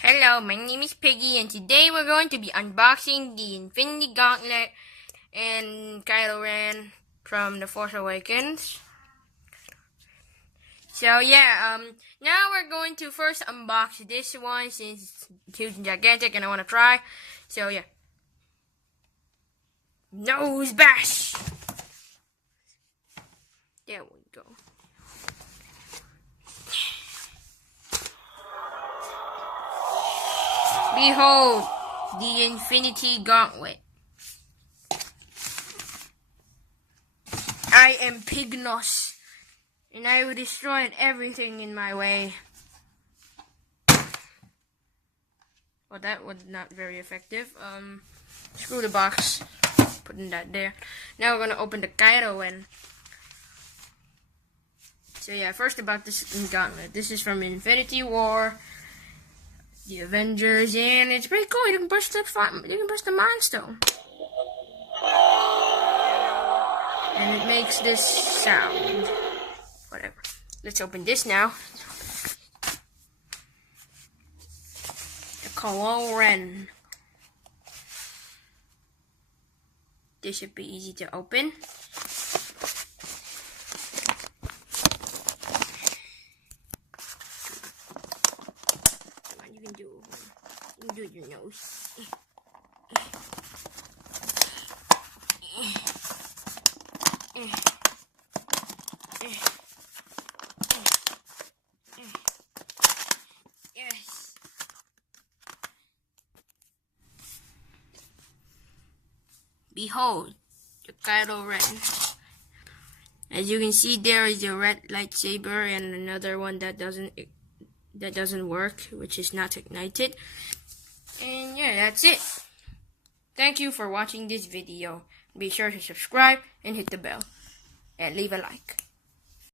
Hello, my name is Piggy, and today we're going to be unboxing the Infinity Gauntlet and Kylo Ren from The Force Awakens. So yeah, now we're going to first unbox this one since it's huge and gigantic and I want to try. So yeah. Nose bash! There we go. Behold, the Infinity Gauntlet. I am Pignos, and I will destroy everything in my way. Well, that was not very effective. Screw the box. Putting that there. Now we're gonna open the Kylo Ren. So yeah, first about this gauntlet. This is from Infinity War, the Avengers, and it's pretty cool. You can push the Mind Stone, and it makes this sound. Whatever. Let's open this now. The Kylo Ren. This should be easy to open. Come on, you can do it. You can do it with your nose. Yes. Behold, the Kylo Ren. As you can see, there is a red lightsaber and another one that doesn't work, which is not ignited. And yeah, that's it. Thank you for watching this video. Be sure to subscribe and hit the bell and leave a like.